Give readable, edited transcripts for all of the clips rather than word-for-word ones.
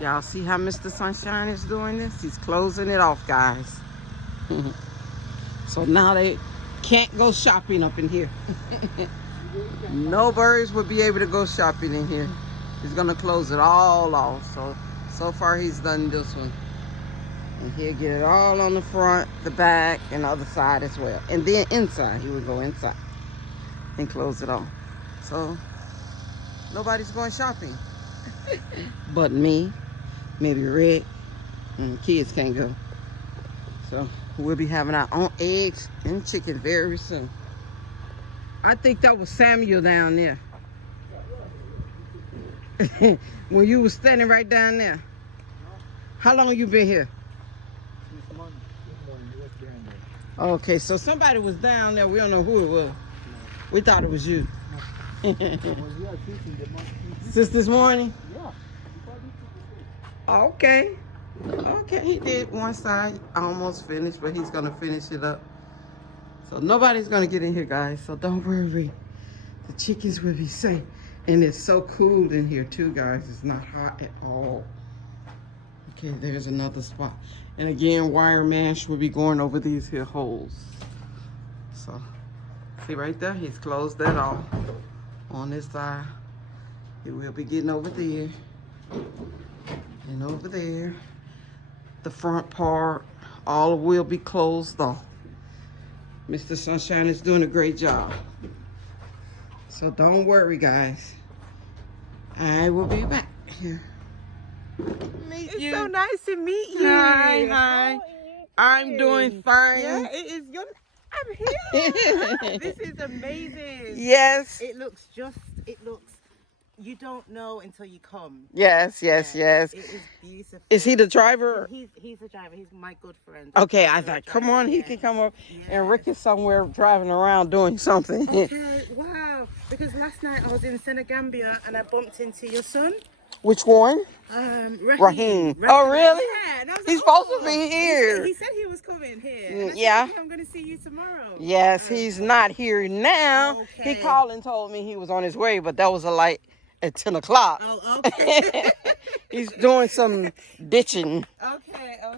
Y'all see how Mr. Sunshine is doing this? He's closing it off, guys. So now they can't go shopping up in here. No birds will be able to go shopping in here. He's gonna close it all off. So far he's done this one. And he'll get it all on the front, the back, and the other side as well. And then inside, he will go inside and close it off. So nobody's going shopping. But me, maybe Rick, and the kids can't go. So we'll be having our own eggs and chicken very soon. I think that was Samuel down there. When you was standing right down there. How long you been here? This morning. He was behind there. Okay, so somebody was down there. We don't know who it was. We thought it was you. Was here fishing the morning. Since this morning? Yeah. Okay. Okay, he did one side, almost finished, but he's gonna finish it up. So nobody's gonna get in here, guys, so don't worry. The chickens will be safe. And it's so cool in here too, guys. It's not hot at all. Okay, there's another spot. And again, wire mesh will be going over these here holes. So, see right there? He's closed that off on this side. He will be getting over there and over there. The front part, all will be closed off. Mr. Sunshine is doing a great job. So don't worry, guys. I will be back here. Meet It's you. so nice to meet you. Hi, hi. How are you I'm doing fine. Yeah, it is good. I'm here. This is amazing. Yes. It looks you don't know until you come. Yes. It is beautiful. Is he the driver? He's the driver. He's my good friend. Okay, I He's the thought, come driver, on, he yes. can come up. Yes. And Rick is somewhere driving around doing something. Okay, wow. Because last night I was in Gambia and I bumped into your son. Which one? Raheem. Oh, really? Yeah. And I was He's like, supposed to be here. He said he was coming here. And I said, Yeah. "Okay, I'm going to see you tomorrow." Yes, he's not here now. Okay. He called and told me he was on his way, but that was a light at 10 o'clock. Oh, okay. He's doing some ditching. Okay. Oh,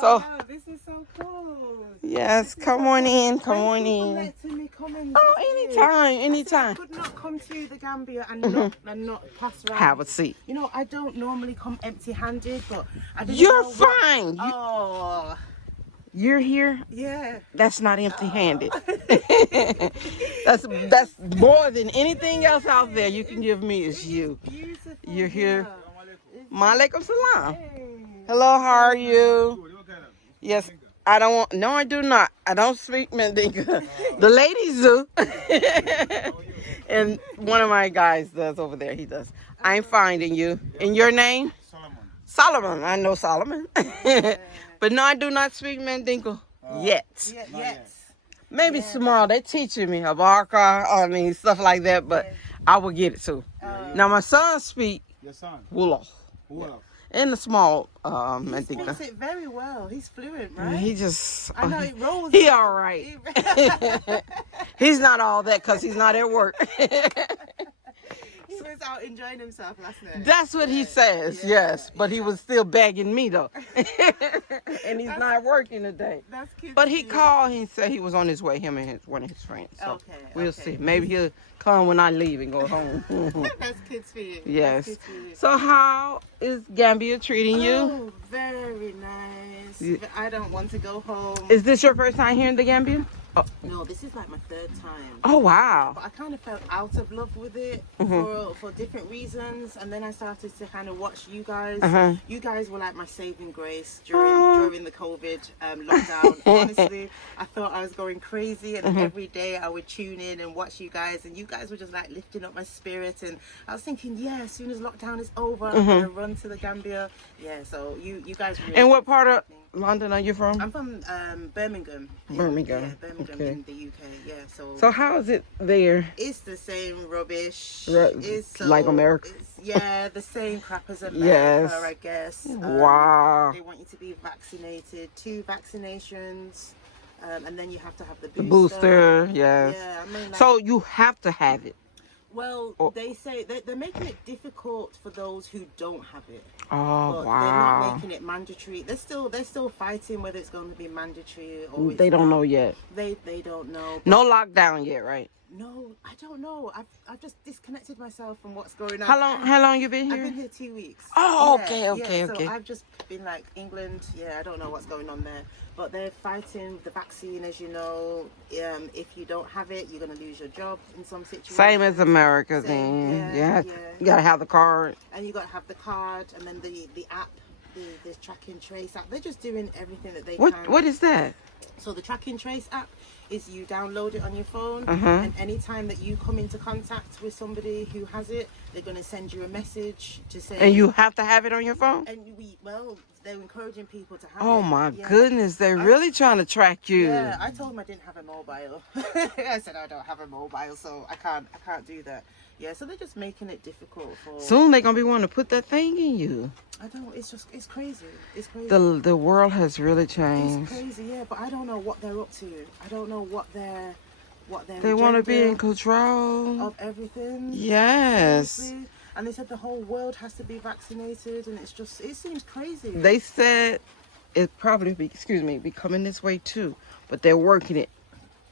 So- wow, this is so cool. Yes, come on in, come on Thank you for in. letting me come and Oh, visit you. anytime. I could not come to the Gambia and not pass around. Have a seat. You know, I don't normally come empty-handed, but I didn't You're know what- fine. Oh, You're here. yeah. That's not empty-handed. That's more than anything else out there you can give me is you. Beautiful. You're here. It's- Maalaikum salam. Hey. Hello, how are you? Yes, I don't want, no, I do not. I don't speak Mandinka. The ladies do. And one of my guys does over there, he does. I'm finding you. And your name? Solomon. I know Solomon. But no, I do not speak Mandinka yet. Yes. Maybe tomorrow. They're teaching me Abarka, stuff like that, but I will get it too. Now, my son speak Your son. Wolof. Wolof. In the small He Mandinka. speaks it very well. He's fluent, right? He just, I know it rolls. he all right. He's not all that because he's not at work. He was out enjoying himself last night. That's what he says, yes. But he was still begging me though. And he's not working today. That's cute. But he called and said he was on his way, him and one of his friends. So Okay, we'll okay. see. Maybe he'll come when I leave and go home. That's kids for you. Yes. That's kids for you. So how is Gambia treating you? Oh, very nice. Yeah. But I don't want to go home. Is this your first time here in the Gambia? No, this is like my third time. Oh, wow. But I kind of fell out of love with it for different reasons, and then I started to kind of watch you guys. You guys were like my saving grace during the COVID lockdown. Honestly, I thought I was going crazy, and every day I would tune in and watch you guys, and you guys were just like lifting up my spirit. And I was thinking, yeah, as soon as lockdown is over, I'm gonna run to the Gambia. Yeah, so you guys. Really And what part of London are you from? I'm from Birmingham. Birmingham. Yeah, Birmingham Okay. in the UK. Yeah, So how is it there? it's the same rubbish. Right, It's like America? Yeah, the same crap as America, Yes. I guess. Wow. They want you to be vaccinated, 2 vaccinations, and then you have to have the The booster. booster, yes. Yeah, I mean, like, So you have to have it. Well, Or, they say they're making it difficult for those who don't have it. oh, But wow. they're not making it mandatory. They're still fighting whether it's going to be mandatory or it's They don't not. know yet. They don't know. No lockdown yet, right? No, I don't know. I've just disconnected myself from what's going on. How long you been I've here? been here 2 weeks. Oh, Yeah, okay. So I've just been like England. Yeah, I don't know what's going on there. But they're fighting the vaccine, as you know. If you don't have it, you're going to lose your job in some situations. Same as America Same, then. yeah. You gotta have the card. And you got to have the card, and then the app, the track and trace app. They're just doing everything that they can. What is that? So the track and trace app is you download it on your phone, Uh-huh. and anytime that you come into contact with somebody who has it, they're going to send you a message to say. And you have to have it on your phone? And they're encouraging people to have it. Oh my goodness, they're really trying to track you. Yeah, I told them I didn't have a mobile. I said I don't have a mobile, so I can't do that. Yeah, so they're just making it difficult for. Soon they're gonna be wanting to put that thing in you. I don't. It's crazy. It's crazy. The world has really changed. It's crazy, yeah. But I don't know what they're up to. I don't know what their They want to be in agenda control. of everything. Yes. Seriously. And they said the whole world has to be vaccinated, and it seems crazy. They said it probably be coming this way too, but they're working it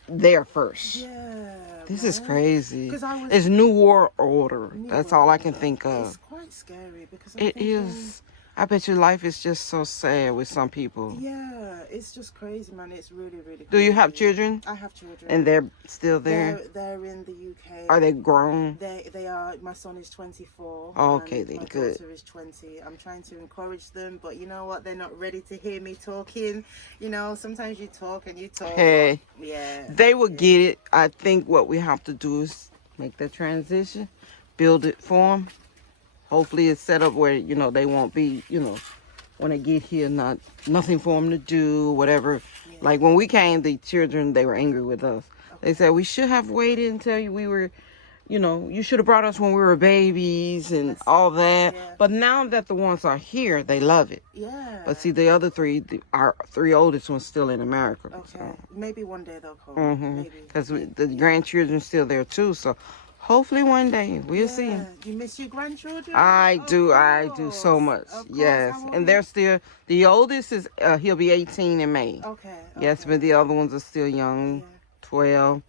there first. Yeah. This is crazy. 'Cause I was- It's new world order. New That's world all I can order. think of. It's quite scary because It is. I bet your life is just so sad with some people. Yeah, it's just crazy, man. It's really, really crazy. Do you have children? I have children. And they're still there? They're in the UK. Are they grown? They are. My son is 24. Oh, okay, and then my good. daughter is 20. I'm trying to encourage them, but you know what? They're not ready to hear me talking. You know, sometimes you talk and you talk. Hey, Yeah. they will get it. I think what we have to do is make that transition, build it for them. Hopefully it's set up where, they won't be, when they get here, nothing for them to do, whatever. Yeah. Like when we came, the children, they were angry with us. They said, we should have waited until we were, you should have brought us when we were babies and all that. Yeah. But now that the ones are here, they love it. Yeah. But see, the other three, our three oldest ones still in America. Okay. Maybe one day they'll come. Maybe. Because the grandchildren still there too. So hopefully one day we'll see. You miss your grandchildren? I do so Course. much. Of course. Yes. How And old? they're still, the oldest is, he'll be 18 in May. Okay. Yes, but the other ones are still young. Yeah. 12.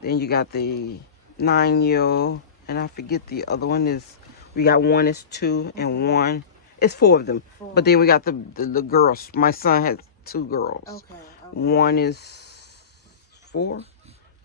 Then you got the 9-year-old. And I forget the other one is, we got one is 2 and 1. It's 4 of them. 4. But then we got the girls. My son has 2 girls. Okay. One is 4.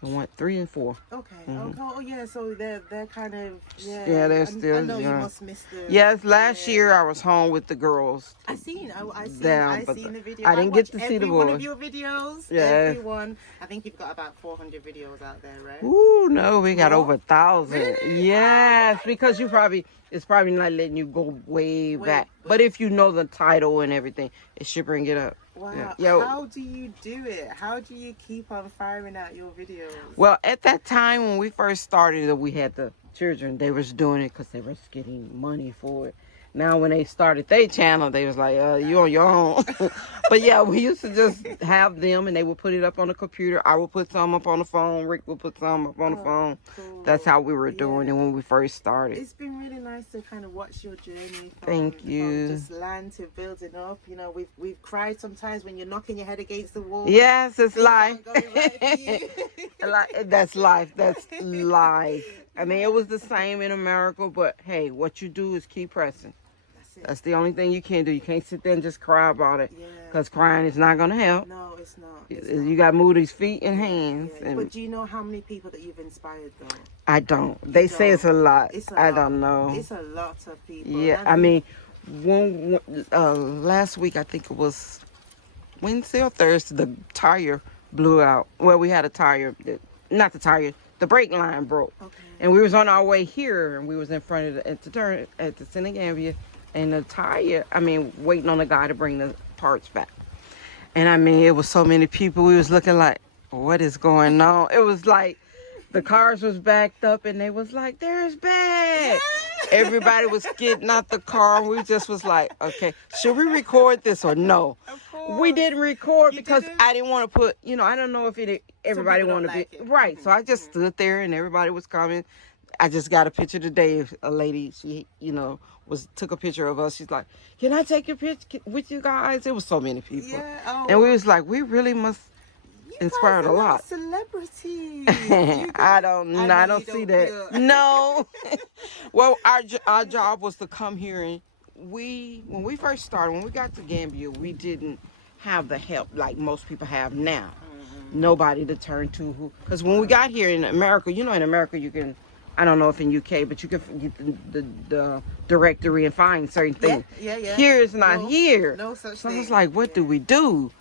And 1, 3 and 4. Okay. Oh yeah. So they're kind of Yeah, they're still I know you young. must miss the. Yes, last year I was home with the girls. I seen Down, but the video. I didn't get to watch see the every one boys. of your videos. Yeah. Everyone. I think you've got about 400 videos out there, right? Ooh, no, we got More? over 1,000. Really? Yes, because it's probably not letting you go way back. But if you know the title and everything, it should bring it up. Wow. Yeah. How do you do it? How do you keep on firing out your videos? Well, at that time when we first started, we had the children. They was doing it because they was getting money for it. Now when they started their channel, they was like, you on your own. But yeah, we used to just have them and they would put it up on the computer. I would put some up on the phone. Rick would put some up on the phone. Cool. That's how we were doing it when we first started. It's been really nice to kind of watch your journey from, Thank you. from just land to building up. You know, we've cried sometimes when you're knocking your head against the wall. Yes, it's Things life. aren't going right for you. That's life. That's life. I mean, it was the same in America, but hey, what you do is keep pressing. That's the only thing you can do. You can't sit there and just cry about it, Yeah. because crying is not going to help. No, it's not. You got to move these feet and hands. Yeah. And But do you know how many people that you've inspired, though? I don't. They say it's a lot. It's a I lot. don't know. It's a lot of people. Yeah, I mean, last week, I think it was Wednesday or Thursday, the tire blew out. Well, we had a tire, the brake line broke. Okay. And we was on our way here, and we was in front of at the turn at the Gambia, and the tire, waiting on the guy to bring the parts back. And it was so many people, we was looking like, what is going on? It was like, the cars was backed up, and they was like, there's bad. Everybody was getting out the car, and we just was like, okay, should we record this or no? We didn't record You because didn't? I didn't want to put, I don't know if everybody people don't wanted to like be. it. Right. So I just stood there and everybody was coming. I just got a picture today of a lady, she, took a picture of us. She's like, can I take your picture with you guys? It was so many people. Yeah. Oh, And we was like, we really must you inspire guys a are like lot. celebrities. I don't see that. Feel... No. Well, our job was to come here, and when we first started, when we got to Gambia, we didn't have the help like most people have now. Nobody to turn to, because when we got here in America, in America you can, I don't know if in UK, but you can get the directory and find certain things. Yeah. Here it's not here. No such So thing. I was like, what do we do?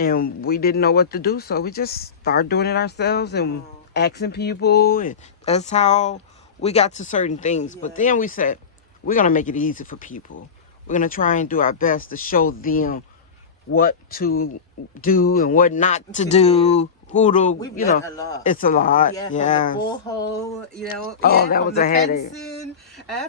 And we didn't know what to do, so we just started doing it ourselves and asking people, and that's how we got to certain things. But then we said, we're going to make it easy for people. We're going to try and do our best to show them what to do and what not to do. Who to, We've learned a lot. It's a lot. Yeah, Yes. from the borehole, Oh, that from was the a headache. fencing,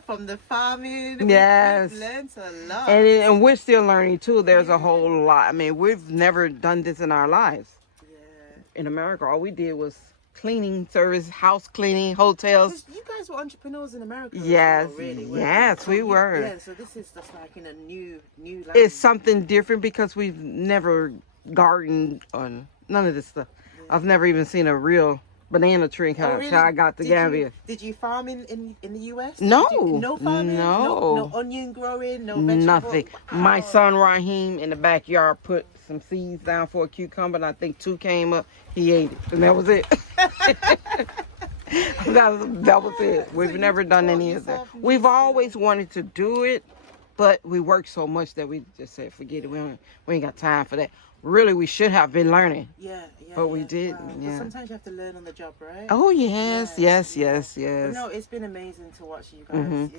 from the farming. Yes. We've learned a lot. And we're still learning too. There's a whole lot. I mean, we've never done this in our lives. Yeah. In America, all we did was cleaning service, house cleaning, hotels. You guys were entrepreneurs in America. Yes, as well, really, yes, we were. Yeah, so this is just like in a new land. It's something different because we've never gardened on none of this stuff. Yeah. I've never even seen a real banana tree until I got to Gambia. Did you farm in the US? No. No farming? No. No onion growing? No vegetable? Nothing. Wow. My son Raheem in the backyard put some seeds down for a cucumber, and I think 2 came up. He ate it, and that was it. that was it. We've never done any of that. We've always wanted to do it, but we work so much that we just said, forget it. We ain't got time for that. Really, we should have been learning. Yeah. But we didn't. Wow. Yeah. But sometimes you have to learn on the job, right? Oh yes. But no, it's been amazing to watch you guys.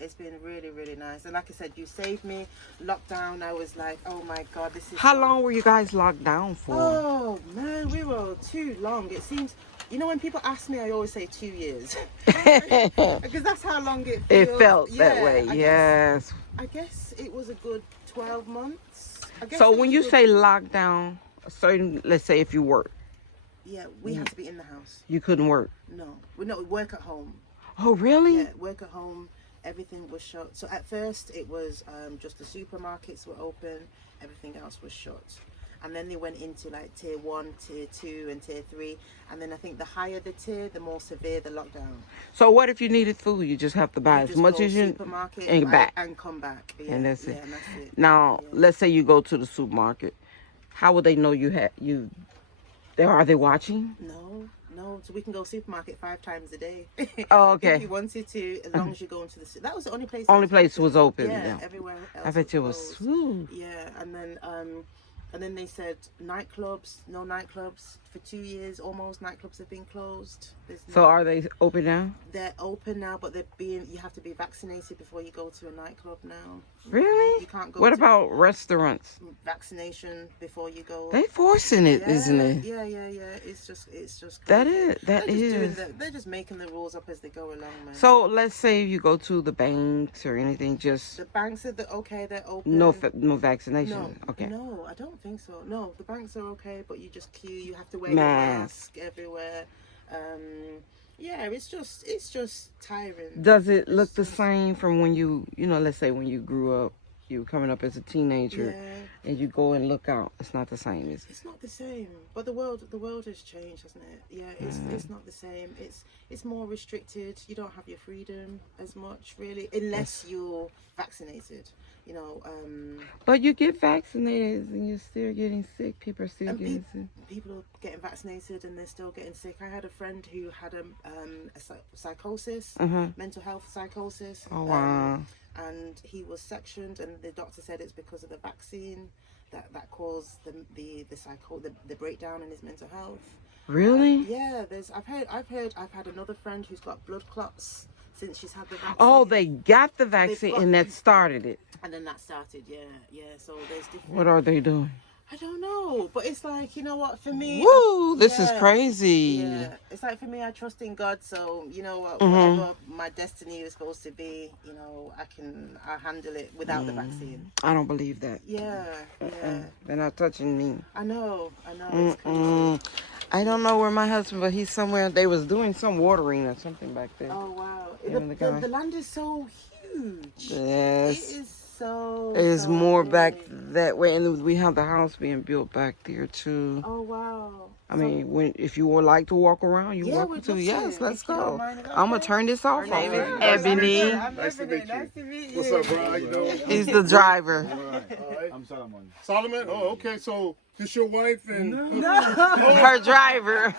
It's been really, really nice. And like I said, you saved me. Lockdown, I was like, oh my God, this is. How long were you guys locked down for? Oh man, we were too long. It seems. When people ask me, I always say 2 years. Because that's how long it feels. It felt that way, yes. I guess it was a good 12 months. So when you say lockdown, let's say if you work. Yeah, we had to be in the house. You couldn't work? No, we work at home. Oh, really? Yeah, work at home. Everything was shut. So at first it was just the supermarkets were open. Everything else was shut. And then they went into like tier 1, tier 2, and tier 3. And then I think the higher the tier, the more severe the lockdown. So what if you needed food? You just have to buy as much as you supermarket and back. And come back. Yeah, and that's it. And that's it. Now, let's say you go to the supermarket. How would they know are they watching? No. So we can go supermarket 5 times a day. Oh, okay. If you wanted to, as long as you go into the... That was the only place... Was open. Yeah, everywhere else I bet it was... Yeah, and then they said nightclubs, no nightclubs. For 2 years almost, nightclubs have been closed. So are they open now? They're open now, but you have to be vaccinated before you go to a nightclub now. Really? You can't go. What about restaurants? Vaccination before you go. They forcing it, isn't it? Yeah. It's just. That they're is. They're just making the rules up as they go along, man. So let's say you go to the banks or anything, just the banks are okay. They're open. No vaccination. No, okay. No, I don't think so. No, the banks are okay, but you just queue. You have to wear mask your mask everywhere. Yeah, it's just tiring. Does it look the same from when let's say when you grew up, you were coming up as a teenager, and you go and look out? It's not the same, is it? It's not the same. But the world has changed, hasn't it? Yeah, it's not the same. It's more restricted. You don't have your freedom as much, really, unless you're vaccinated. But you get vaccinated and you're still getting sick. People are still getting sick. People are getting vaccinated and they're still getting sick. I had a friend who had a psychosis, mental health psychosis. Oh wow! And he was sectioned, and the doctor said it's because of the vaccine that caused the breakdown in his mental health. Really? Yeah. I've had another friend who's got blood clots since she's had the vaccine. Oh, they got the vaccine and that started it. And then that started, yeah. So there's different... What are they doing? I don't know, but it's like, you know what, for me... Woo, this is crazy. Yeah, it's like for me, I trust in God, so, you know what, Mm-hmm. whatever my destiny is supposed to be, you know, I'll handle it without the vaccine. I don't believe that. Yeah, yeah. They're not touching me. I know, it's crazy. I don't know where my husband, but he's somewhere. They was doing some watering or something back there. Oh, wow. Yeah, The land is so huge. Yes. It is so... There's so more big. back that way, and we have the house being built back there too. Oh, wow. I mean, if you would like to walk around, you're welcome to. Yes, let's go. I'm gonna turn this off. Her name is Ebony. Nice to meet you. Nice to meet you. What's up, bro? How you doing? He's the driver. All right. I'm Solomon. Solomon? Oh, okay. So this your wife and Her driver.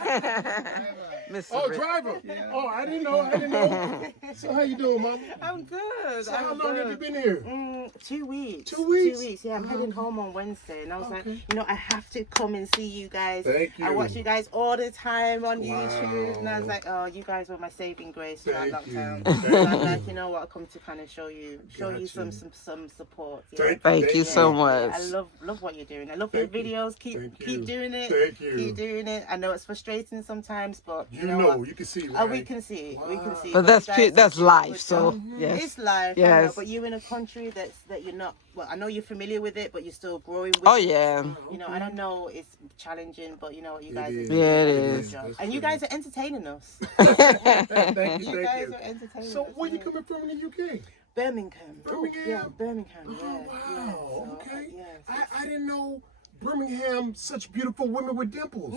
Mr. oh, Rick. driver. Yeah. Oh, I didn't know. So how you doing, Mom? I'm good. So how long have you been here? 2 weeks. 2 weeks? 2 weeks. Yeah, I'm heading home on Wednesday, and I was like, you know, I have to come and see you guys. Thank you. I watch you guys all the time on YouTube, and I was like, oh, you guys were my saving grace throughout lockdown. So I'm like, you know what, I come to kind of show you some support. Yeah. Thank you so much. I love what you're doing. I love your videos. Keep doing it. Thank you. Keep doing it. I know it's frustrating sometimes, but You know, you can see. Right? oh, we can see it. We can see it. But that's you guys that's are life. good. So yes. It's life. Yes. I know, but you're in a country that you're not. Well, I know you're familiar with it, but you're still growing with Oh it. yeah. You know, I don't know. It's challenging, but you know what, you guys are doing Yeah, it a good is. job. And you guys are entertaining us. Thank you. You guys are entertaining So us. where you coming from in the UK? Birmingham. Birmingham? Yeah, Birmingham. Oh, Yeah. wow. Yeah. So, Okay. yeah. I didn't know Birmingham, such beautiful women with dimples.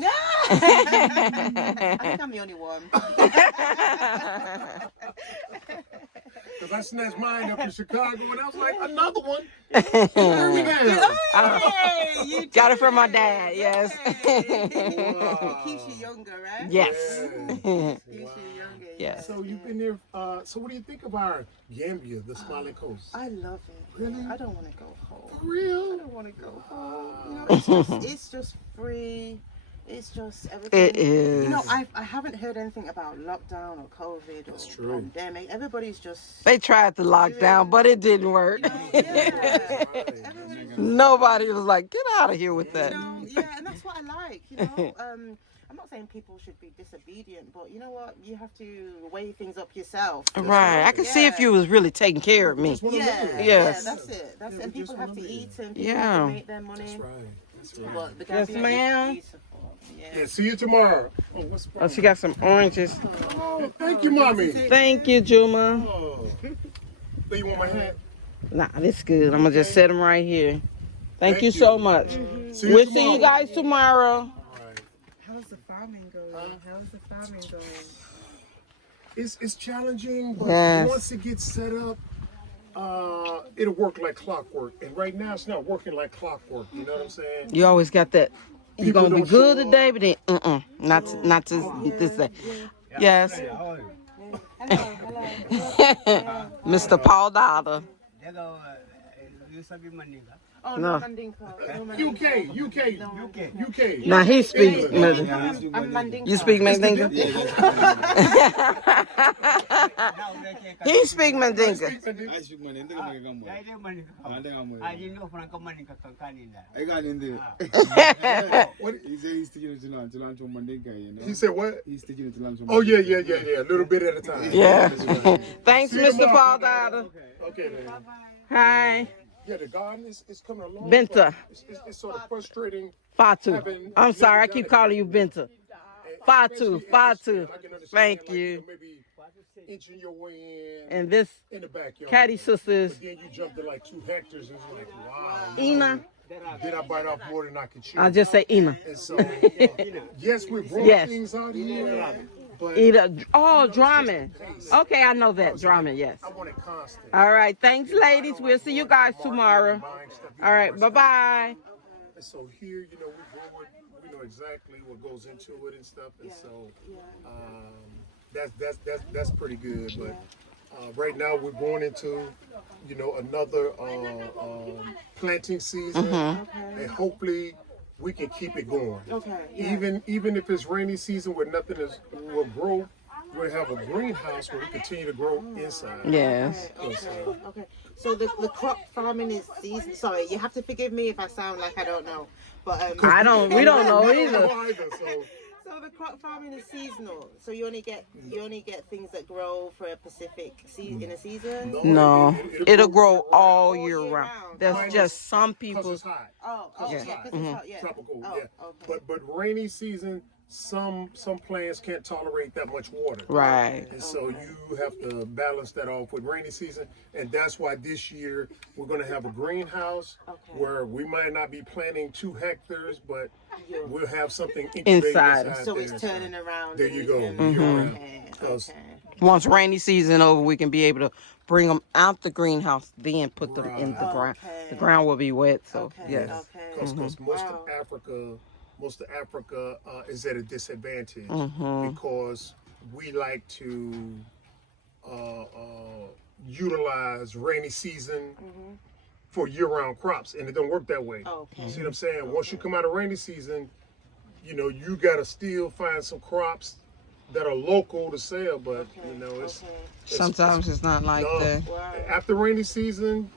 I think I'm the only one. Because I snatched mine up in Chicago and I was like, another one. Birmingham. Hey, you Got it from my dad. Yes. It keeps you younger, right? Yes. Keeps you younger. Yes. So you've been there. So what do you think of our Gambia, the Smiling Coast? I love it. Really? I don't want to go home. For real? I don't want to go home. You know, it's just free. It's just everything. It is. You know, I haven't heard anything about lockdown or COVID or pandemic. Everybody's just. They tried to lock down, but it didn't work. Yeah. Nobody was like, get out of here with that. You know, yeah, and that's what I like. You know, I'm not saying people should be disobedient, but you know what? You have to weigh things up yourself. Right. I can see if you was really taking care of me. Yeah. Yes. Yeah, that's it. That's and people have to eat and people Yeah. have to make their money. That's right. That's right. But the Yes, Gambia ma'am. is beautiful. Yeah. Yeah, see you tomorrow. Oh, what's the Oh, problem? she got some oranges. Oh, thank you, Mommy. Thank you, Juma. Oh. Do you want my hat? Nah, this good. I'm gonna just set them right here. Thank you you. so much. See you We'll tomorrow. see you guys tomorrow. All right. How's the farming going? How's the farming going? It's challenging, but Yes. once it gets set up, it'll work like clockwork. And right now, it's not working like clockwork. You know what I'm saying? You always got that. You're People gonna be don't good show up. today, but then not this day. Yes. Mr. Paul Dollar. Oh, No. UK. Now he speaks. I'm Mandinka. You speak Mandinka? He speak Mandinka. I speak Mandinka. I got in there. What? He said he's teaching to learn from Mandinka, you know. He said what? He's teaching to learn from Oh, yeah. A little bit at a time. Yeah. Thanks, See you Mr. tomorrow. Paul Dollar. Okay, man. Hi. Yeah, the garden is coming along. Benta. but It's sort of frustrating. Fatu. I'm sorry, I keep calling you Benta. Fatu. Fatu. Thank you. Maybe inching your way And this in the backyard. Caddy sisters, But then you jump to like 2 hectares and it's like, wow. Ina. Did I bite off more than I could chew? I'll just say Ina. And so, yes, we're growing Yes. things out here, but Ina. Oh, drumming. Okay, I know that. Drumming, yes. I want it constant. All right, thanks, ladies. We'll see you guys tomorrow. All right, bye-bye. And so here, you know, we know exactly what goes into it and stuff, and so that's pretty good. But right now we're going into, you know, another planting season, and hopefully we can keep it going. Okay. Even if it's rainy season where nothing will grow, we'll have a greenhouse where we continue to grow inside. Yes. Okay. So the crop farming is season. Sorry, you have to forgive me if I sound like I don't know, but We don't know We either. don't know either, so. So the crop farming is seasonal. So you only get things that grow for a specific in a season. No, it'll grow all all year year round. round. That's Oh. just some Because people. it's hot. Oh, Cause yeah, it's hot. because it's hot, yeah. Tropical, Oh, yeah. okay. But rainy season, some plants can't tolerate that much water. Right. And so you have to balance that off with rainy season. And that's why this year we're going to have a greenhouse where we might not be planting 2 hectares, but we'll have something incubated Inside. So there. it's turning around. There you go. Okay. Once rainy season over, we can be able to bring them out the greenhouse, then put them in the ground. Okay. The ground will be wet, so Okay. yes. Because most of Africa is at a disadvantage because we like to utilize rainy season for year-round crops, and it don't work that way. Okay. See what I'm saying? Once you come out of rainy season, you got to still find some crops that are local to sell, but it's Sometimes it's not like that. Wow. After rainy season,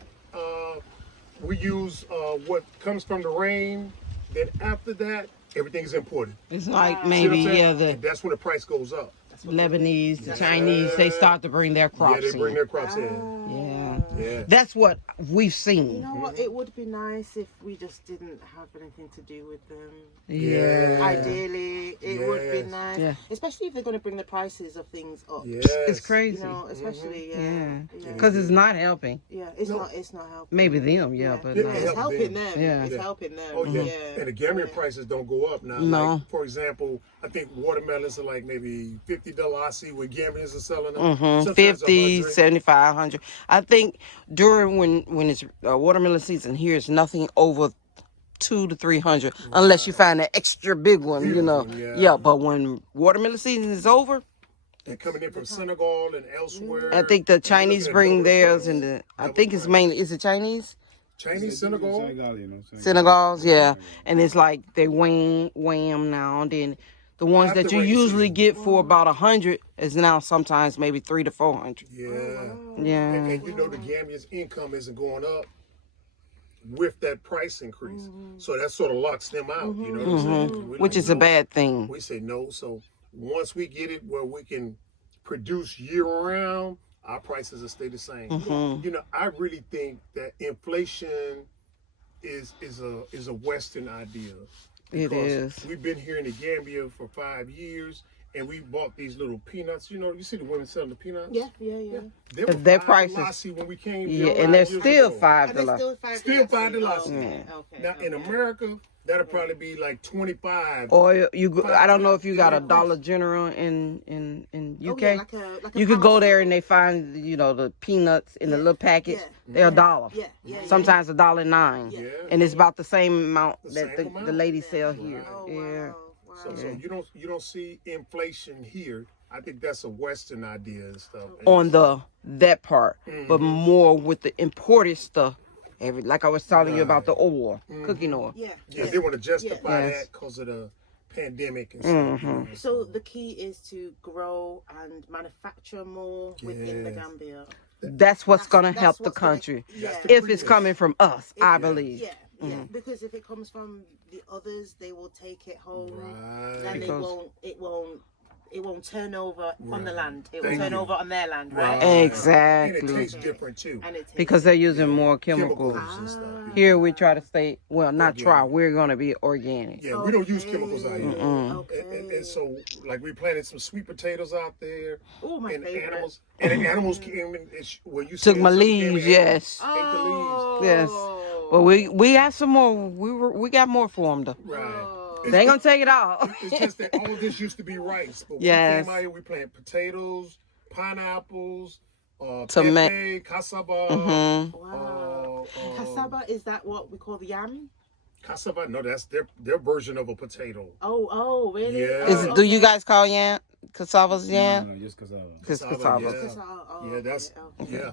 we use what comes from the rain. Then after that, everything is imported. It's like See what maybe, I'm saying? the And that's when the price goes up. Lebanese, the Chinese, they start to bring their crops Yeah, they bring in. their crops in. Yeah. Yeah. That's what we've You seen. know what? It would be nice if we just didn't have anything to do with them. Yeah. Ideally, it would be Yes. nice. Yeah. Especially if they're going to bring the prices of things up. Yes. It's crazy. Especially, Yeah. yeah. Because it's not helping. Yeah, it's not helping. Maybe them, but Yeah, not It's help helping them. them. Yeah. It's Yeah. helping them. Oh yeah. Yeah. And the Gambia prices don't go up now. No. Like, for example, I think watermelons are like maybe $50. I see what Gambians are selling them. Sometimes 50, 100. 75, 100. I think during when it's watermelon season here, it's nothing over 200 to 300 unless you find an extra big one, yeah. But when watermelon season is over, They're coming in from Senegal and elsewhere. I think the and you're Chinese looking at bring double the theirs, price. and I Double think the it's price. mainly, is it Chinese? Chinese, Senegal. Senegal's, yeah. And it's like they weigh them now. And then the ones After that you rainy usually season. get for about 100 is now sometimes maybe 300 to 400. Yeah. Yeah. And the Gambia's income isn't going up with that price increase. So that sort of locks them out, you know what I'm saying? We're Which like, is a no. bad thing. We say no. So once we get it where we can produce year round, our prices will stay the same. I really think that inflation is a Western idea. It Because is. We've been here in the Gambia for 5 years, and we bought these little peanuts. You see the women selling the peanuts? Yeah. They were Their $5 prices. when we came. Yeah, here and they're 5 years still ago. $5. And it's Still $5. Okay. Now in America, that'll probably be like 25. Or you go, I don't know if you got a Yeah. Dollar General in UK. Yeah, like a You could go there and parasol. they find the peanuts in the little package. Yeah. They're $1. Yeah. Sometimes $1.09. Yeah. And it's about the same amount The that same the amount. ladies sell here. Oh, Yeah. wow. So you don't see inflation here. I think that's a Western idea and stuff. On that part, but more with the imported stuff. Like I was telling you about the oil, cooking oil. Yeah. Yeah, they want to justify Yes. that because of the pandemic and stuff. You know, So the key is to grow and manufacture more within the Yes. Gambia. That's what's going to That's help the what's gonna- country. Yeah. If it's coming from us, I believe. Yeah. Because if it comes from the others, they will take it home. Right. Then Because- it won't turn over on the land. It will Thank turn you. over on their land, right? Right. And Exactly. it tastes different too. And it tastes Because they're using more Chemicals chemicals. and stuff. Here we try to stay, not try, Organic. we're going to be organic. Yeah, we don't use chemicals out here. Okay. And so, like, we planted some sweet potatoes out there. Oh, my and favorite. animals came in. You Took said my some came leaves, in, yes. Ate the leaves. Yes. But we got some more. We got more for them, though. Right. They ain't going to take it all. It's just that all this used to be rice. But when Yes. we came out here, we planted potatoes, pineapples, Toma- pepe, cassava. Wow. Uh, Cassava, is that what we call the yam? Cassava? No, that's their version of a potato. Oh, really? Yeah. Oh, Do you guys call yam? Cassava's yam? No, just cassava. Just Cassava, cassava. yeah. Oh, Yeah, that's okay. yeah.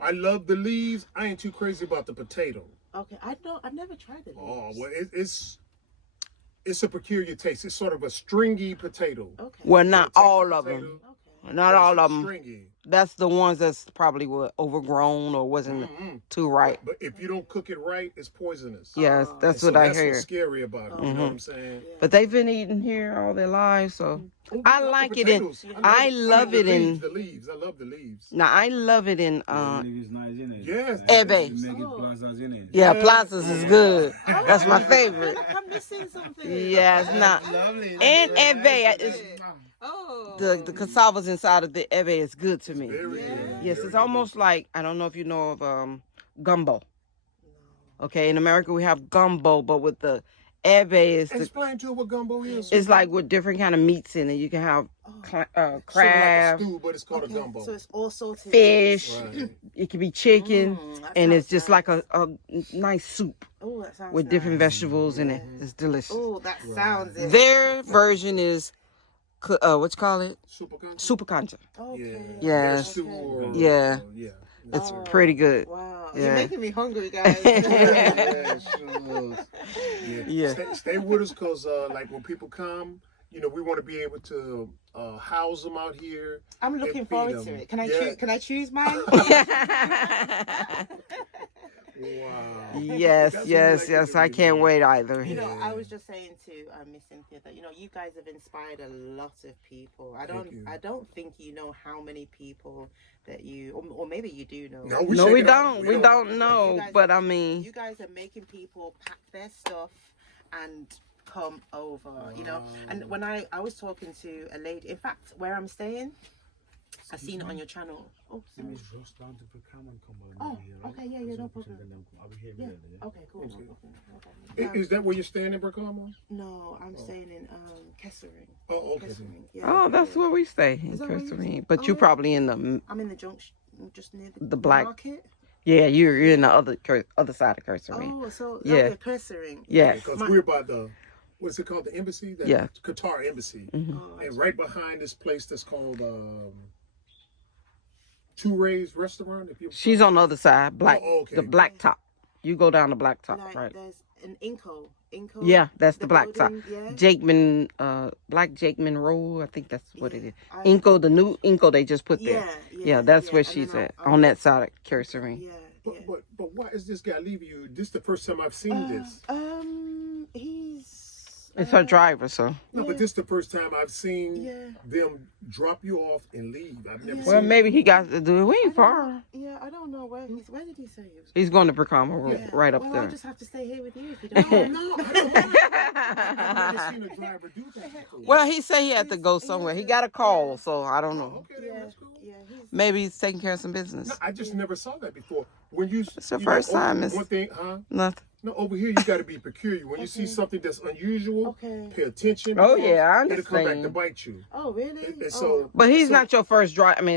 I love the leaves. I ain't too crazy about the potato. Okay, I've never tried it. Oh well, it's a peculiar taste. It's sort of a stringy potato. Okay. Well, not Texas all of potato. them. Not all of them. Stringy. That's the ones that's probably overgrown or wasn't too right. But if you don't cook it right, it's poisonous. Yes, that's And what I that's heard. what's scary about it. You know what I'm saying? But they've been eating here all their lives, so I like it in. Potatoes. I love it in. The leaves. I love the leaves. Now I love it in. Yes. Ebe. Yeah. Yeah, plazas is good. That's my favorite. I'm missing something. Yeah, it's not. Lovely. And Ebe is Oh. the cassavas inside of the Ebe is good to me. Very good. Yes, it's almost like, I don't know if you know of gumbo. Okay, in America we have gumbo, but with the Ebe is the, Explain to her what gumbo is. it's like with different kind of meats in it. You can have Sort of crab, like a stew, but it's called a gumbo. So it's all salted. fish. Right. It can be chicken, that and it's sounds just like a nice soup Oh, that sounds with different nice. vegetables in it. It's delicious. Oh, that sounds it. Their version is what you call it? Super concha? Super concha. Okay. Yeah. Their stew or, Yeah. yeah. It's pretty good. Wow. Yeah. You're making me hungry, guys. Yeah, sure. Yeah. Stay with us, because like when people come, you know, we want to be able to house them out here. I'm looking and feed forward them. to it. Can I Yeah. choose? Can I choose mine? Wow. Yes, That's yes, what yes. like I to can't do. wait either. You know, I was just saying to Miss Cynthia that you guys have inspired a lot of people. I don't think you know how many people that you, or maybe you do know. No, No, we shake it off. don't. We don't know. You guys But are- I mean, You guys are making people pack their stuff and come over. You know, and when I was talking to a lady, in fact, where I'm staying, I seen it on your channel. Oh, sorry. Oh, okay, yeah, no problem. Yeah. Okay, cool. Okay. Is that where you're staying in Bergamo? No, I'm staying in Kessering. Oh, okay. Kessering. Yeah, oh, that's yeah. where we stay in Is that where you Kesserine. But Oh, you yeah. probably in the I'm in the junction, just near The black- market. yeah, you're in the other side of Kesserine. Oh, so Yeah. Kessering. Yes. Because we're by the, what's it called? The embassy? The Yeah. Qatar embassy. Oh, And right behind this place that's called Two Rays Restaurant. If you She's on the other side, okay. the black top. You go down the black top, like right? there's an Inco. Yeah, that's the black top. building, Yeah. Jakeman, Black Jakeman Road. I think that's what it is. I- Inco, the new Inco they just put there. Yeah, that's yeah. where And she's then at, I on that was- side of Kesserine. Yeah, yeah. But why is this guy leaving you? This is the first time I've seen this. He's. It's her driver, so. No, but this is the first time I've seen Yeah. them drop you off and leave. I've never Well, seen maybe he got to do it. We ain't far. Yeah, I don't know where he's. Where did he say he was? He's going to Bracama, Yeah. right up Well, there. I'll just have to stay here with you if you don't mind. No, I don't know. I've never seen a driver do that before. Well, he said he had to go somewhere. He got a call, so I don't know. Okay, then Yeah, that's cool. yeah, he's. Maybe he's taking care of some business. No, I just never saw that before. When you, It's the you first know, time, over- it's- one thing, huh? Nothing. No, over here you got to be peculiar. When you see something that's unusual, Okay. pay attention. Oh, because yeah, I it'll come back to understand. bite you. Oh, really? And so, But he's so- not your first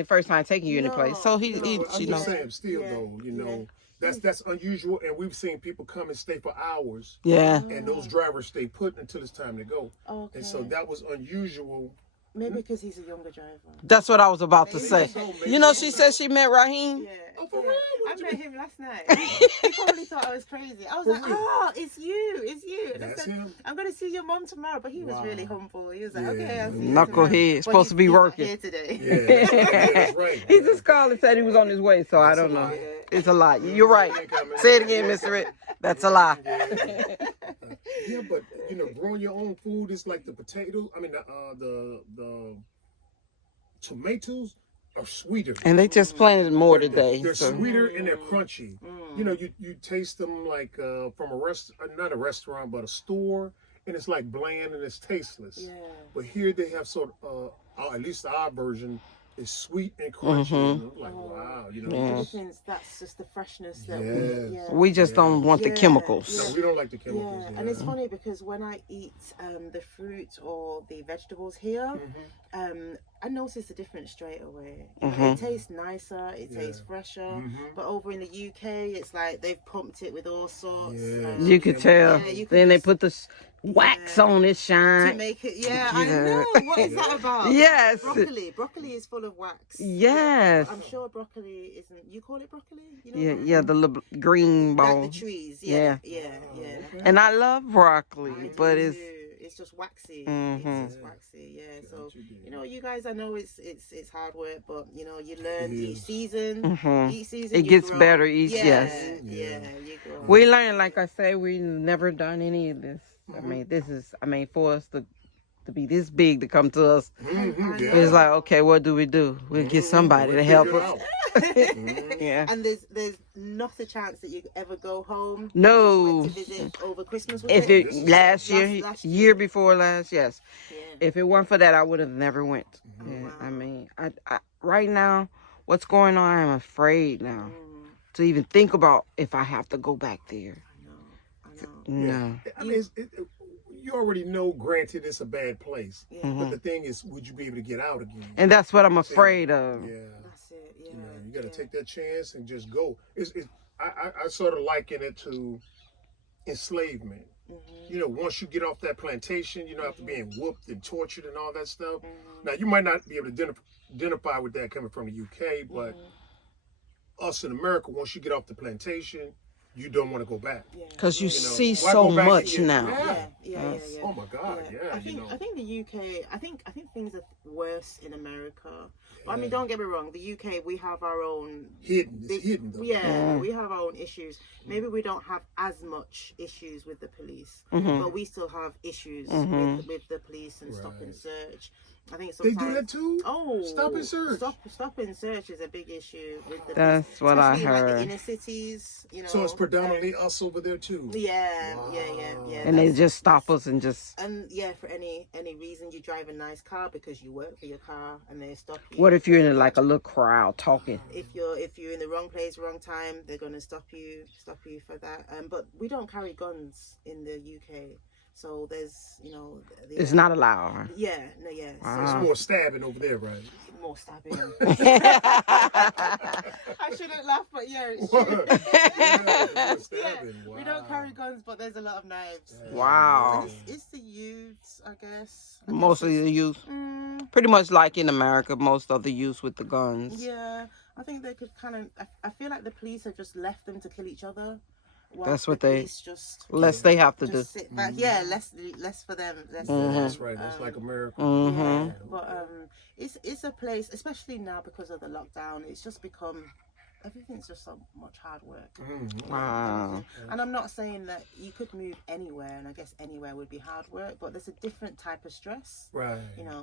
first time taking you any No, place. So he no, But I'm you just know. saying, still Yeah, though, you know, yeah. that's unusual, and we've seen people come and stay for hours, Yeah. and those drivers stay put until it's time to go. Okay. And so that was unusual. Maybe because he's a younger driver. That's what I was about to say. so, maybe You know, so. she said she met Raheem. Yeah. Oh, for yeah. real? I What met you- him last night. He probably thought I was crazy. I was For like, real? oh, it's you. And I That's said, him? I'm going to see your mom tomorrow. But he was really humble. He was like, Yeah. okay, I'll see you Knucklehead. tomorrow. But Supposed to be he's not working. here today. Yeah, that's right. He just called and said he was on his way, so I don't know. It's a lie. You're right. Say it again, Mr. Rick. That's a lie. Yeah, but you know, growing your own food is like the potato. I mean, the tomatoes are sweeter. And they just planted more today. They're So. sweeter and they're crunchy. You know, you taste them like from a not a restaurant, but a store, and it's like bland and it's tasteless. Yeah. But here they have sort of, at least our version is sweet and crunchy. And I'm like, wow, you know. Yeah. Everything's, that's just the freshness that Yes. we, yeah. We just don't want the Yeah. chemicals. No, we don't like the chemicals. Yeah, and it's funny because when I eat the fruit or the vegetables here, I notice the difference straight away. It tastes nicer, it tastes fresher. But over in the UK, it's like they've pumped it with all sorts. Yeah. You could tell. Yeah, you could Then they just- put the wax on it, to shine. make it, I Yeah. know. What is that about? Yes. Broccoli is full of wax. Yes. I'm sure broccoli isn't. You call it broccoli? You know Yeah, broccoli? yeah, the little green Like ball. the trees. Yeah. Yeah. And I love broccoli, I but do it's too. It's just waxy. Mhm. It's waxy. Yeah. Got So you. you guys, I know it's hard work, but you learn It each is. season. Mhm. Each season It you gets grow. better each. Yeah, Yes. yeah, you grow. We learn, like I say, we never done any of this. I mean, this is. I mean, for us to be this big to come to us, Mhm, yeah. it's like, okay, what do? We'll get somebody We'll to help figure it us. out. Yeah. And there's not a chance that you ever go home. No. To visit over Christmas. Was If it? it last year, Last year before last, yes. Yeah. If it weren't for that, I would have never went. Oh, Yeah, wow. I mean, I right now, what's going on? I'm afraid now to even think about if I have to go back there. I know. No. I mean, you already know. Granted, it's a bad place, Yeah. but the thing is, would you be able to get out again? And that's what I'm afraid of. Yeah. That's it. Yeah. You got to take that chance and just go. I sort of liken it to enslavement. Once you get off that plantation, after being whooped and tortured and all that stuff. Now, you might not be able to identify with that coming from the UK, but us in America, once you get off the plantation, you don't want to go back. Because you see why so go back much again? now. Yeah. Oh my God, yeah. I think the UK. I think things are worse in America. I mean, don't get me wrong. The UK, we have our own It's hidden though. Yeah, we have our own issues. Maybe we don't have as much issues with the police, but we still have issues with the police and stop and search. I think They sometimes do that too. Oh, Stop and search. Stop and search is a big issue with the That's police, what I especially in, like, heard. the inner cities. So it's predominantly us over there too. Yeah. And they just stop us and just. And for any reason, you drive a nice car because you work for your car, and they stop you. What if you're in like a little crowd talking? If you're in the wrong place, wrong time, they're gonna stop you for that. But we don't carry guns in the UK, so there's It's not allowed. Yeah, no, yeah. Wow. It's more stabbing over there, right? More stabbing. I shouldn't laugh, but yeah, it's true. Stabbing. Wow. We don't carry guns, but there's a lot of knives. Wow. And it's the youths, I guess. Mostly the youth. Pretty much like in America, most of the youth with the guns. Yeah, I think they could kind of. I feel like the police have just left them to kill each other. That's what they. Just Less they have to do. sit back. Yeah, less for them. Less That's right. That's like America. Yeah, but it's a place, especially now because of the lockdown. It's just become. Everything's just so much hard work. Wow. And I'm not saying that you could move anywhere, and I guess anywhere would be hard work, but there's a different type of stress. Right. Yeah.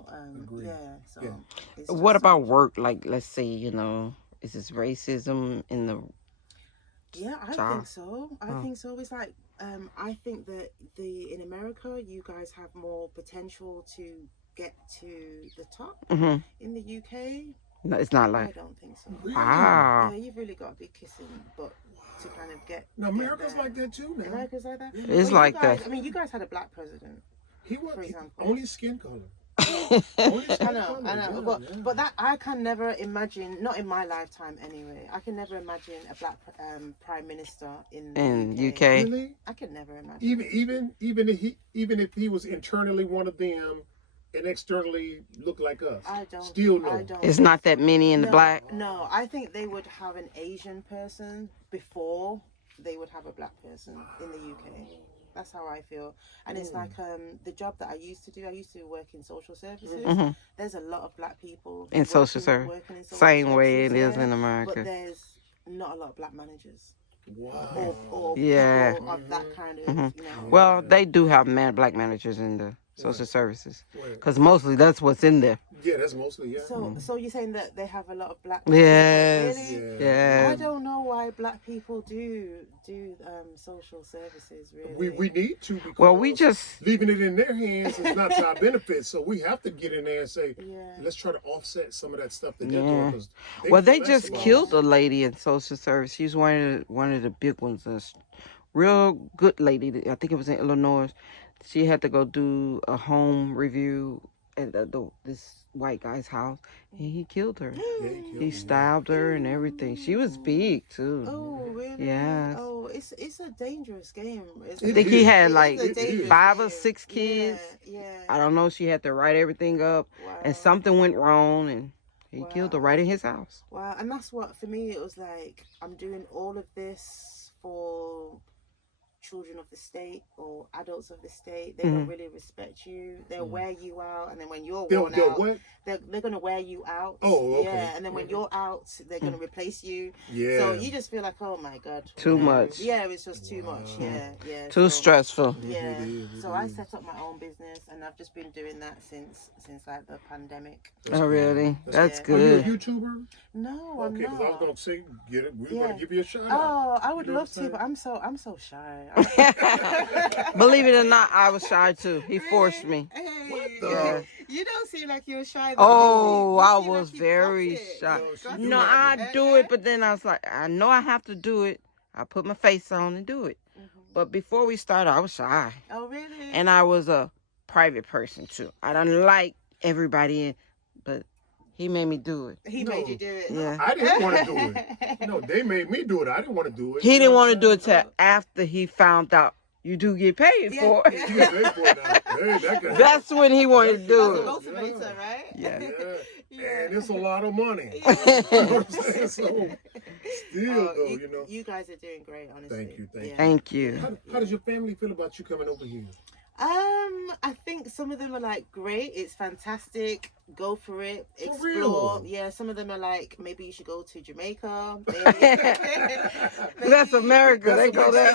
So. Yeah. It's What just- about work? Like, let's say, is this racism in the Yeah, I job? think so. I think so. It's like I think that in America, you guys have more potential to get to the top. In the UK, No, it's not I like. don't think so. Wow. Yeah, you've really got to be kissing butt to kind of get. No, get America's there. like that too now. America's like that. It's you like guys, that. I mean, you guys had a black president. He was For example. only skin color. I know, but that I can never imagine. Not in my lifetime, anyway. I can never imagine a black prime minister in the UK. Really? I could never imagine. Even if he was internally one of them and externally looked like us, I don't. still no. I don't. It's not that many in the black. No, I think they would have an Asian person before they would have a black person in the UK. That's how I feel. And it's like the job that I used to do. I used to work in social services. There's a lot of black people In social service. working in social Same way it services, is in But America. there's not a lot of black managers. Wow. Or Yeah. people of that kind of, Well, they do have black managers in the social services. Right. Because mostly that's what's in there. Yeah, that's mostly So you're saying that they have a lot of black Yes. people? Really? Yeah. I don't know why black people do social services, really. We need to, because Well, we just. leaving it in their hands is not to our benefit. So we have to get in there and say, Yeah. let's try to offset some of that stuff that they're Yeah. doing. 'Cause Well, they collect just a lot. killed a lady in social service. She's one of the big ones. A real good lady. I think it was in Illinois. She had to go do a home review at this white guy's house, and he killed her. Yeah, he killed He stabbed her and everything. She was big too. Oh, really? Yes. Oh, it's a dangerous game. I think he had like It is a dangerous 5 or game. 6 kids. Yeah. I don't know. She had to write everything up, and something went wrong, and he killed her right in his house. Wow, and that's what, for me, it was like, I'm doing all of this for children of the state or adults of the state, they don't really respect you. They'll wear you out, and then when you're worn out, what? they're going to wear you out. Oh, okay. Yeah, and then when you're out, they're going to replace you. Yeah. So you just feel like, oh my God. Too much. Yeah, it's just too much. Yeah. Too stressful. Yeah. It So I set up my own business, and I've just been doing that since like the pandemic. Oh, really? That's Yeah. Are you a good. YouTuber? No, I'm Okay, because I was not. gonna say, we're Yeah. gonna give you a shout out. Oh, I would You know love what I'm to, but I'm so shy. Believe it or not, I was shy too. He forced me. Hey, What the- Yeah. you don't seem like you're shy. Oh, I You seem was like you very got it. shy. You got No, it. I do it, but then I was like, I know I have to do it. I put my face on and do it. But before we started, I was shy. Oh, really? And I was a private person too. I don't like everybody in, but he made me do it. He made you do it. Yeah. I didn't want to do it. No, they made me do it. I didn't want to do it. He You didn't know want to what do I'm it till after he found out you do get paid for it. saying? You get paid for it now. Hey, that guy. That's when he wanted to That's do a it. motivator, right? Yeah. Yeah. And it's a lot of money. Yeah. You know what I'm saying? So, still, though, you know. You guys are doing great, honestly. Thank you, thank you. Thank you. How does your family feel about you coming over here? I think some of them are like, great, it's fantastic, go for it, For explore. real? Yeah, some of them are like, maybe you should go to Jamaica. That's America. They go there.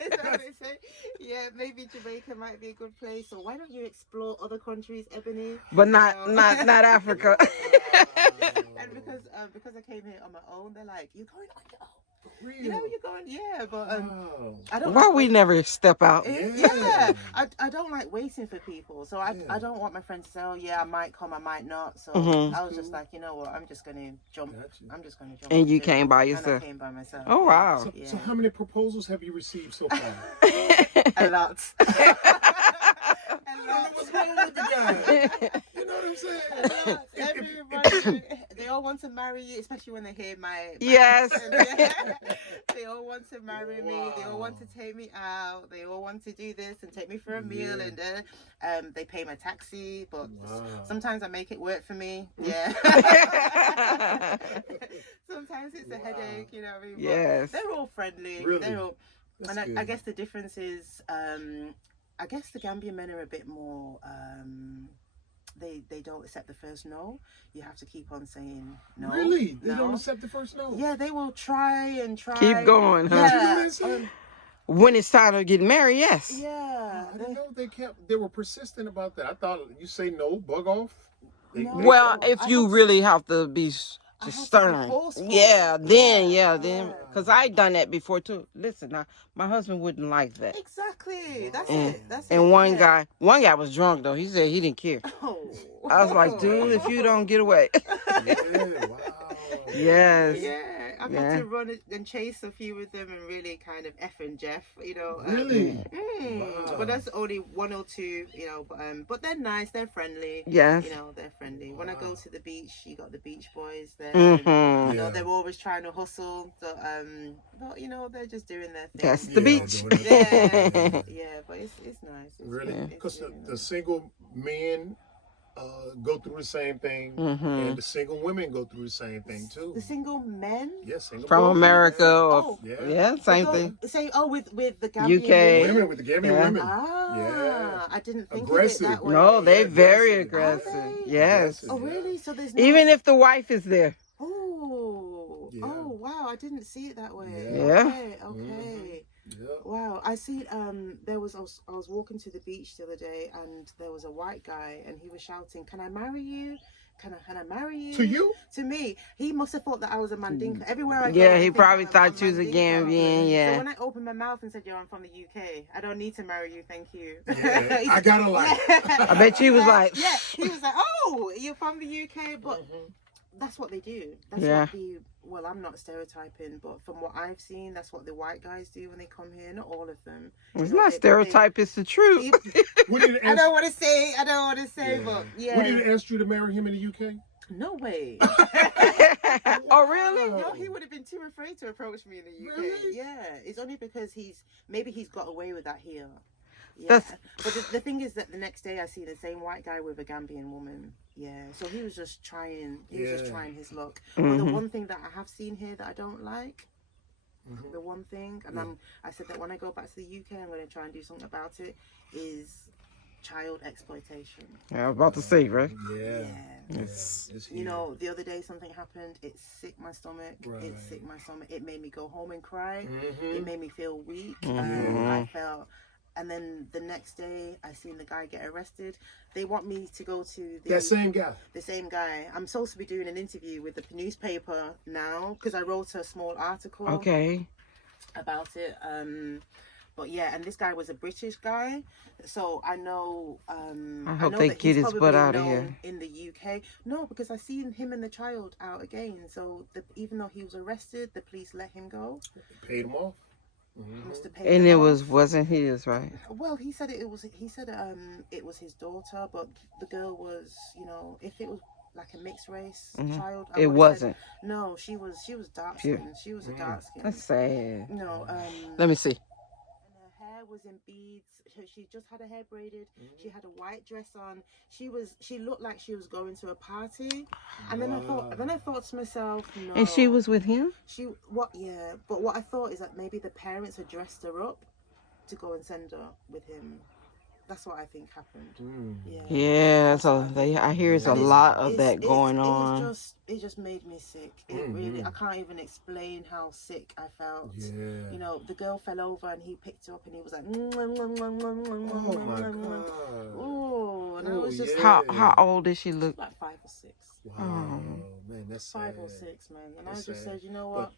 Is that what they say? Yeah, maybe Jamaica might be a good place. So why don't you explore other countries, Ebony? But not Africa. And because I came here on my own, they're like, you're going on your own. For real? You know, you're going, yeah, but Wow. I don't. Why like we wait- never step out? Yeah, I don't like waiting for people, so I don't want my friends to say, oh yeah, I might come, I might not. So I was just like, you know what, I'm just gonna jump. Gotcha. I'm just gonna jump. And you into it. came by And yourself. I came by myself. Oh, yeah. wow. So, Yeah. so how many proposals have you received so far? A lot. I don't know what's wrong with the guy. You know what I'm saying? Everybody, they all want to marry you, especially when they hear my Yes. accent. They all want to marry me. They all want Wow. to take me out. They all want to do this and take me for a meal, Yeah. and they pay my taxi. But Wow. sometimes I make it work for me. Yeah. Sometimes it's a headache, you know what I mean? But Yes. they're all friendly. Really? They're all, That's and good. I guess the difference is, I guess the Gambian men are a bit more. They don't accept the first no. You have to keep on saying no. Really? They no. don't accept the first no? Yeah, they will try and try. Keep going, huh? You know what Yeah. I'm saying? When it's time to get married, yes. Yeah. I didn't know they were persistent about that. I thought you say no, bug off. No. Well, I if have you to- really have to be I have to be stern, forceful. yeah, then Yeah. because I done that before too. Listen, my husband wouldn't like that. Exactly. That's And, it. That's and it. one yeah. guy was drunk though. He said he didn't care. Oh. I was like, dude, if you don't get away. Yeah, wow. Yes. Yeah, I've Yeah. had to run and chase a few of them and really kind of F and Jeff, you know. Really? Wow. But that's only one or two, you know. But they're nice, they're friendly. Yes. You know, they're friendly. When I go to the beach, you got the beach boys there. Mhm. You know, Yeah. they're always trying to hustle. So, but you know, they're just doing their thing. That's the Yeah, beach. doing it. Yeah, yeah, but it's nice. It's Really? it's Because really the nice. single men go through the same thing, Mhm. and the single women go through the same thing too. The single men. Yes, single From boys. America, or Oh. yeah, same thing. Say, with the Gambian UK. women. Women with the Gambian Yeah. women. Ah, Yeah. I didn't think Aggressive. of it that way. No, they Yeah, very aggressive. aggressive. Are they? Yes. Aggressive. Oh, really? So there's no... Even if the wife is there. Oh, Yeah. oh, wow! I didn't see it that way. Yeah. Okay, okay. Yeah. Wow, I see. I was walking to the beach the other day, and there was a white guy, and he was shouting, "Can I marry you? Can I marry you?" To you? To me. He must have thought that I was a Mandinka. Everywhere I go, Yeah, they he think probably I'm thought you was a Mandinka. Gambian, So yeah. when I opened my mouth and said, "Yo, I'm from the UK. I don't need to marry you, thank you." Yeah, I got a life. I bet you was like, yeah, he was like, "Oh, you're from the UK," but that's what they do. That's Yeah. what well, I'm not stereotyping, but from what I've seen, that's what the white guys do when they come here. Not all of them. it's You know, not stereotype, it's the truth. What did it I ask? don't want to say, but yeah. What did it ask you to marry him in the UK? No way. Oh, really? No, he would have been too afraid to approach me in the UK. Really? Yeah, it's only because he's got away with that here. Yeah. That's- But the thing is that the next day I see the same white guy with a Gambian woman. Yeah, so he was just trying. He was just Yeah. trying his luck. But the Mhm. one thing that I have seen here that I don't like the one thing. And I said that when I go back to the UK, I'm going to try and do something about it. Is child exploitation. Yeah, I was about to say, right? Yeah. It's, You know, the other day something happened. It sick my stomach. It sick my stomach. It made me go home and cry. It made me feel weak. I felt. And then the next day, I seen the guy get arrested. They want me to go to That same guy. The same guy. I'm supposed to be doing an interview with the newspaper now because I wrote a small article. okay. About it. But yeah, and this guy was a British guy, so I know. I hope they get his butt out of here. In the UK, no, because I seen him and the child out again. So even though he was arrested, the police let him go. Paid him off. Must have paid And him it off. wasn't his, right? Well, he said it was. He said it was his daughter, but the girl was, you know, if it was like a mixed race child, I It would've wasn't. said, no, she was dark skinned. She was a dark skin. That's sad. No. Let me see. And her hair was in beads. She just had her hair braided. She had a white dress on. She looked like she was going to a party. And then I thought to myself, no. And she was with him? But what I thought is that maybe the parents had dressed her up to go and send her with him. That's what I think happened. Yeah, so I hear it's a lot of that going on. It just made me sick. It really, I can't even explain how sick I felt. Yeah. You know, the girl fell over and he picked her up and he was like, Oh my God. oh, and I was just How old did she look? like 5 or 6. Wow, man, that's 5 sad. or 6, man. And That's I just sad. said, you know what?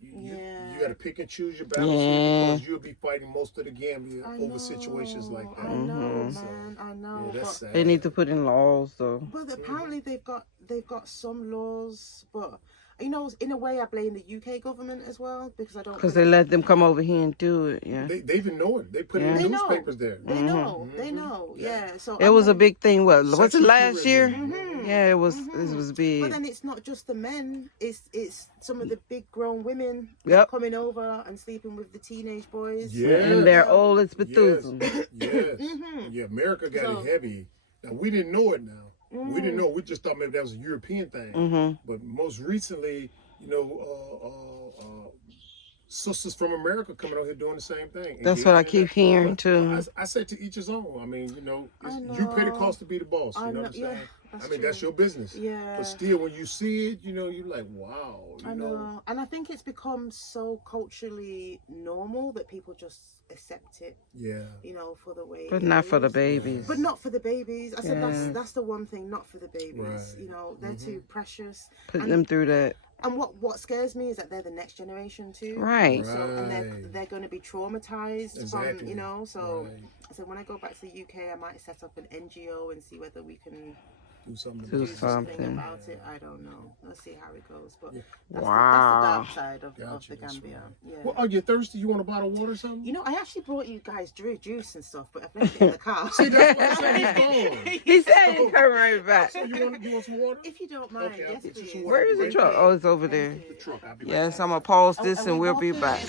You got to pick and choose your battles because you'll be fighting most of the Gambia over situations like that. I know, man. I know. Yeah, that's sad. They need to put in laws, though. But apparently they've got some laws, but you know, in a way, I blame the UK government as well because they let them come over here and do it. Yeah, They even know it. They put it in the newspapers there. They know. They know. Yeah. So it was a big thing. What was it Sexual last year? tourism. Yeah, it was. It was big. But then it's not just the men. It's some of the big grown women coming over and sleeping with the teenage boys. Yeah. And they're old as Bethesda. Yes. Yeah, America got it heavy. Now, we didn't know it now. We didn't know. We just thought maybe that was a European thing. But most recently, you know, sisters from America coming out here doing the same thing. That's what I keep hearing, too. I said to each his own. I mean, you know, you pay the cost to be the boss. You know what I'm saying? I mean, that's your business. Yeah. But still, when you see it, you know, you're like, wow. You know. And I think it's become so culturally normal that people just accept it. Yeah. You know, for the way. But not for the babies. But not for the babies. I said that's the one thing, not for the babies. Right. You know, they're too precious. Putting them through that. And what scares me is that they're the next generation too. Right. So and they're going to be traumatized from, you know. So I said when I go back to the UK, I might set up an NGO and see whether we can do something about it. I don't know. Let's see how it goes. But that's the dark side of the Gambia. Yeah. Well, are you thirsty? You want a bottle of water or something? You know, I actually brought you guys juice and stuff, but I've left it in the car. See, that's what I said. He's gone. He said he'd come right back. So you want some water? If you don't mind, Okay, I'll yes, get you please. some water. Where is the truck? Oh, it's over there. The truck. I'll be right Yes, I'm going to pause this and we'll be back.